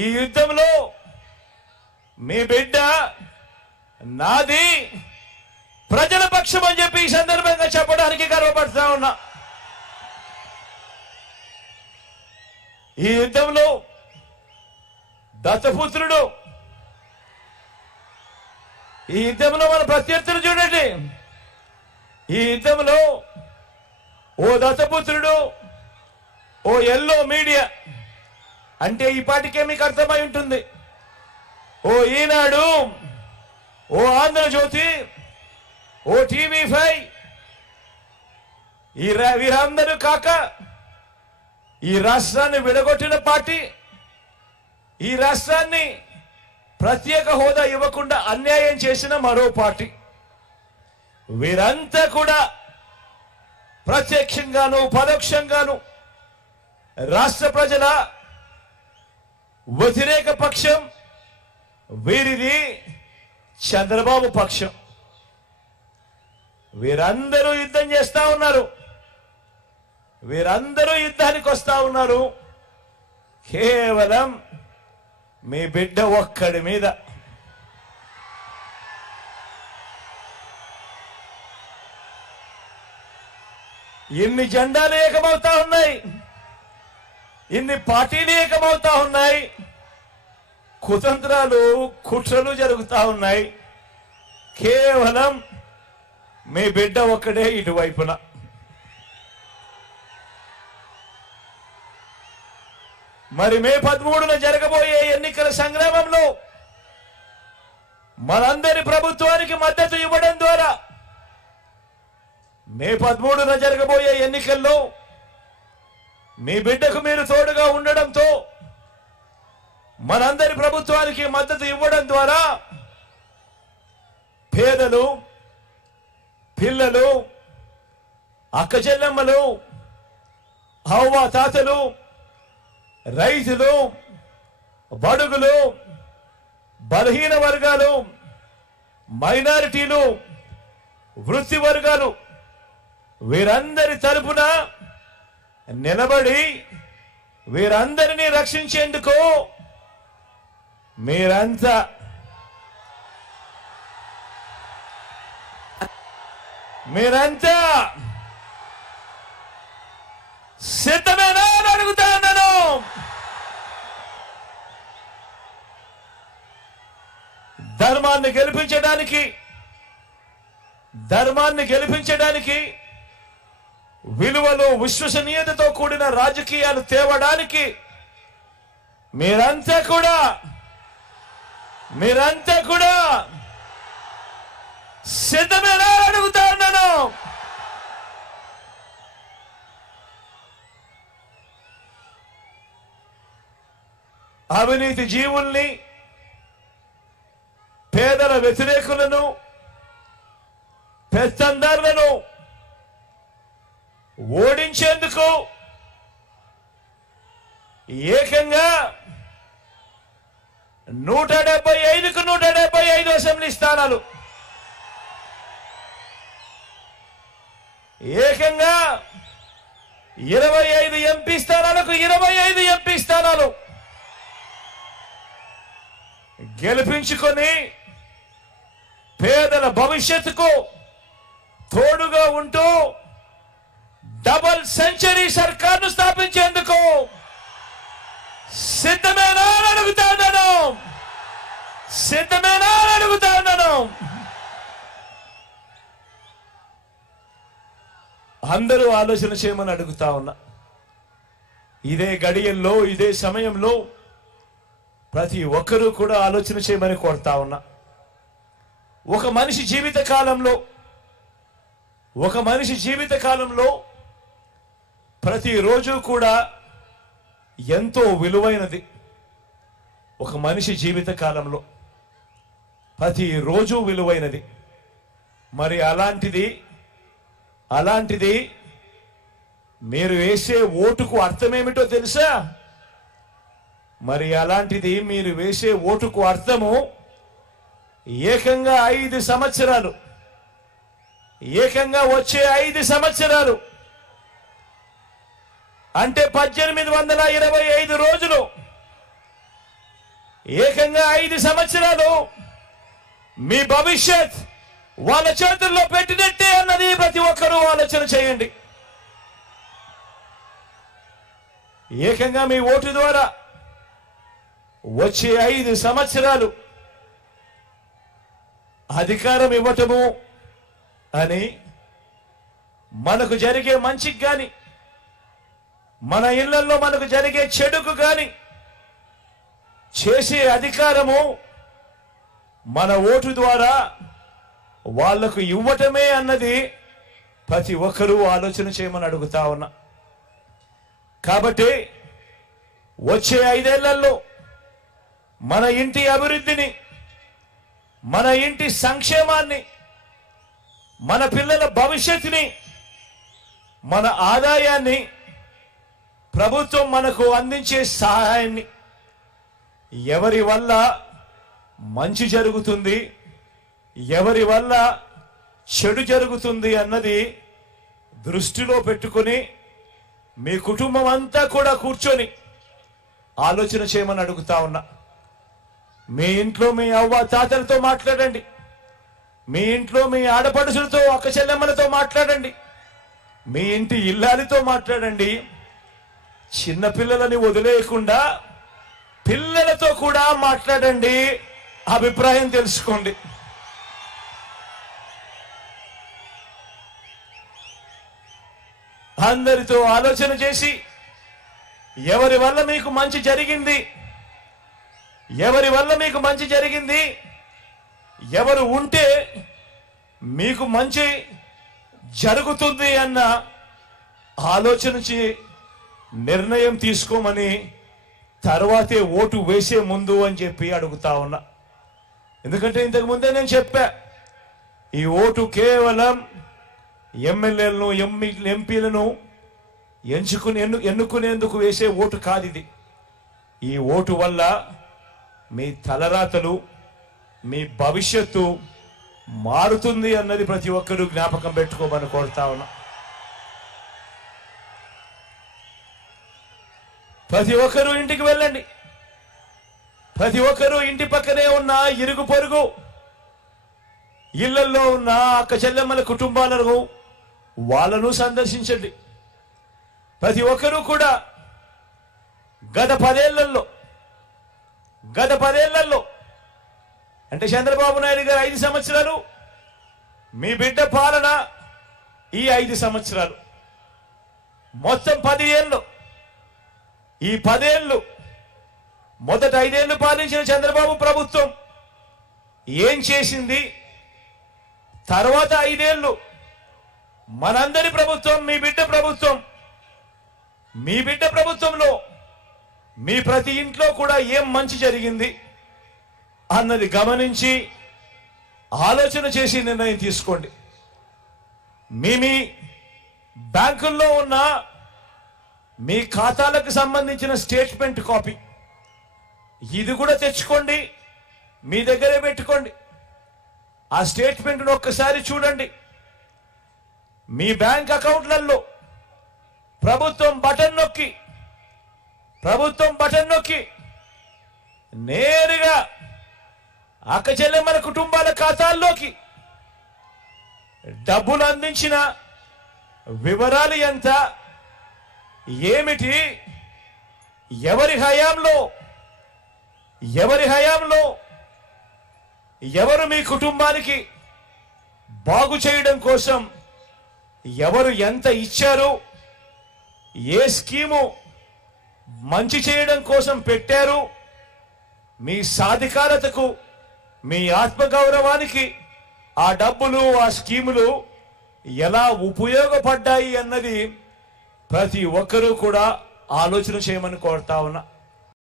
ఈ యుద్ధంలో మీ బిడ్డ నాది ప్రజల పక్షం అని చెప్పి ఈ సందర్భంగా చెప్పడానికి గర్వపడతా ఉన్నా. ఈ యుద్ధంలో దత్తపుత్రుడు, ఈ యుద్ధంలో మన ప్రత్యర్థులు చూడండి. ఈ యుద్ధంలో ఓ దత్తపుత్రుడు, ఓ ఎల్లో మీడియా అంటే ఈ పాటికే మీకు అర్థమై ఉంటుంది. ఓ ఈనాడు, ఓ ఆంధ్రజ్యోతి, ఓ TV5 వీరందరూ కాక ఈ రాష్ట్రాన్ని విడగొట్టిన పార్టీ, ఈ రాష్ట్రాన్ని ప్రత్యేక హోదా ఇవ్వకుండా అన్యాయం చేసిన మరో పార్టీ, వీరంతా కూడా ప్రత్యక్షంగాను పరోక్షంగాను రాష్ట్ర ప్రజల వ్యతిరేక పక్షం. వీరిది చంద్రబాబు పక్షం. వీరందరూ యుద్ధం చేస్తా ఉన్నారు. వీరందరూ యుద్ధానికి వస్తా ఉన్నారు కేవలం మీ బిడ్డ ఒక్కడి మీద. ఇన్ని జెండాలు ఏకమవుతా ఉన్నాయి, ఇన్ని పార్టీలు ఏకమవుతా ఉన్నాయి, కుతంత్రాలు కుట్రలు జరుగుతా ఉన్నాయి. కేవలం మీ బిడ్డ ఒక్కడే ఇటువైపున. మరి మే 13న జరగబోయే ఎన్నికల సంగ్రామంలో మనందరి ప్రభుత్వానికి మద్దతు ఇవ్వడం ద్వారా, మే 13న జరగబోయే ఎన్నికల్లో మీ బిడ్డకు మీరు తోడుగా ఉండడంతో, మనందరి ప్రభుత్వానికి మద్దతు ఇవ్వడం ద్వారా పేదలు, పిల్లలు, అక్క చెల్లెమ్మలు, అవ్వ తాతలు, రైతులు, బడుగులు, బలహీన వర్గాలు, మైనారిటీలు, వృత్తి వర్గాలు వీరందరి తరపున నిలబడి వీరందరినీ రక్షించేందుకు మీరంతా సిద్ధమేనా అని అడుగుతా ఉన్నాను. ధర్మాన్ని గెలిపించడానికి విలువలు, విశ్వసనీయతతో కూడిన రాజకీయాలు తేవడానికి మీరంతా కూడా సిద్ధమేనా అడుగుతా ఉన్నాను. అవినీతి జీవుల్ని, పేదల వ్యతిరేకులను, పెత్తందారులను ఓడించేందుకు ఏకంగా 175కు 175 అసెంబ్లీ స్థానాలు, ఏకంగా 25 ఎంపీ స్థానాలకు 25 ఎంపీ స్థానాలు గెలిపించుకొని పేదల భవిష్యత్తుకు తోడుగా ఉంటూ డబుల్ సెంచరీ సర్కార్ను స్థాపించేందుకు సిద్ధమేనా అని అడుగుతా ఉన్నాను. అందరూ ఆలోచన చేయమని అడుగుతా ఉన్నా. ఇదే గడియల్లో, ఇదే సమయంలో ప్రతి ఒక్కరూ కూడా ఆలోచన చేయమని కోరుతా ఉన్నా. ఒక మనిషి జీవిత కాలంలో ప్రతిరోజు కూడా ఎంతో విలువైనది. ఒక మనిషి జీవిత కాలంలో ప్రతిరోజు విలువైనది. మరి అలాంటిది మీరు వేసే ఓటుకు అర్థమేమిటో తెలుసా? మరి అలాంటిది మీరు వేసే ఓటుకు అర్థము ఏకంగా 5 సంవత్సరాలు, ఏకంగా వచ్చే 5 సంవత్సరాలు అంటే 1825 రోజులు ఏకంగా 5 సంవత్సరాలు మీ భవిష్యత్ వాళ్ళ చేతుల్లో పెట్టినట్టే అన్నది ప్రతి ఒక్కరూ ఆలోచన చేయండి. ఏకంగా మీ ఓటు ద్వారా వచ్చే 5 సంవత్సరాలు అధికారం ఇవ్వటము అని మనకు జరిగే మంచికి గాని, మన ఇళ్లలో మనకు జరిగే చెడుకు గాని చేసే అధికారము మన ఓటు ద్వారా వాళ్లకు ఇవ్వటమే అన్నది ప్రతి ఒక్కరూ ఆలోచన చేయమని అడుగుతా ఉన్నా. కాబట్టి వచ్చే 5 ఏళ్లలో మన ఇంటి అభివృద్ధిని, మన ఇంటి సంక్షేమాన్ని, మన పిల్లల భవిష్యత్తుని, మన ఆదాయాన్ని, ప్రభుత్వం మనకు అందించే సహాయాన్ని, ఎవరి వల్ల మంచి జరుగుతుంది, ఎవరి వల్ల చెడు జరుగుతుంది అన్నది దృష్టిలో పెట్టుకొని మీ కుటుంబం అంతా కూడా కూర్చొని ఆలోచన చేయమని అడుగుతా ఉన్నా. మీ ఇంట్లో మీ అవ్వ తాతలతో మాట్లాడండి, మీ ఇంట్లో మీ ఆడపడుచులతో అక్క చెల్లెమ్మలతో మాట్లాడండి, మీ ఇంటి ఇల్లాలితో మాట్లాడండి. చిన్న పిల్లలని వదిలేయకుండా పిల్లలతో కూడా మాట్లాడండి, అభిప్రాయం తెలుసుకోండి. అందరితో ఆలోచన చేసి ఎవరి వల్ల మీకు మంచి జరిగింది, ఎవరి వల్ల మీకు మంచి జరిగింది, ఎవరు ఉంటే మీకు మంచి జరుగుతుంది అన్న ఆలోచన నిర్ణయం తీసుకోమని తర్వాతే ఓటు వేసే ముందు అని చెప్పి అడుగుతా ఉన్నా. ఎందుకంటే ఇంతకు ముందే నేను చెప్పా, ఈ ఓటు కేవలం ఎమ్మెల్యేలను ఎంపీలను ఎన్నుకునేందుకు వేసే ఓటు కాదు ఇది. ఈ ఓటు వల్ల మీ తలరాతలు, మీ భవిష్యత్తు మారుతుంది అన్నది ప్రతి ఒక్కరూ జ్ఞాపకం పెట్టుకోమని కోరుతా ఉన్నా. ప్రతి ఒక్కరూ ఇంటికి వెళ్ళండి, ప్రతి ఒక్కరూ ఇంటి పక్కనే ఉన్న ఇరుగు పొరుగు ఇళ్లలో ఉన్న అక్క చెల్లెమ్మల కుటుంబాలను వాళ్ళను సందర్శించండి. ప్రతి ఒక్కరూ కూడా గత 10 ఏళ్లలో అంటే చంద్రబాబు నాయుడు గారు 5 సంవత్సరాలు, మీ బిడ్డ పాలన ఈ 5 సంవత్సరాలు, మొత్తం 10 ఏళ్ళు. ఈ 10 ఏళ్ళు మొదట 5 ఏళ్ళు పాలించిన చంద్రబాబు ప్రభుత్వం ఏం చేసింది, తర్వాత 5 ఏళ్ళు మనందరి ప్రభుత్వం, మీ బిడ్డ ప్రభుత్వం, మీ బిడ్డ ప్రభుత్వంలో మీ ప్రతి ఇంట్లో కూడా ఏం మంచి జరిగింది అన్నది గమనించి ఆలోచన చేసి నిర్ణయం తీసుకోండి. మీ బ్యాంకుల్లో ఉన్న మీ ఖాతాలకు సంబంధించిన స్టేట్మెంట్ కాపీ ఇది కూడా తెచ్చుకోండి, మీ దగ్గరే పెట్టుకోండి. ఆ స్టేట్మెంట్ను ఒక్కసారి చూడండి. మీ బ్యాంక్ అకౌంట్లలో ప్రభుత్వం బటన్ నొక్కి నేరుగా అక్క చెల్లెమ్మల కుటుంబాల ఖాతాల్లోకి డబ్బులు అందించిన వివరాలు ఎంత, ఏమిటి, ఎవరి హయాంలో ఎవరు మీ కుటుంబానికి బాగు చేయడం కోసం ఎవరు ఎంత ఇచ్చారు, ఏ స్కీము మంచి చేయడం కోసం పెట్టారు, మీ సాధికారతకు, మీ ఆత్మగౌరవానికి ఆ డబ్బులు, ఆ స్కీములు ఎలా ఉపయోగపడ్డాయి అన్నది ప్రతి ఒక్కరూ కూడా ఆలోచన చేయమని కోరుతా ఉన్నా.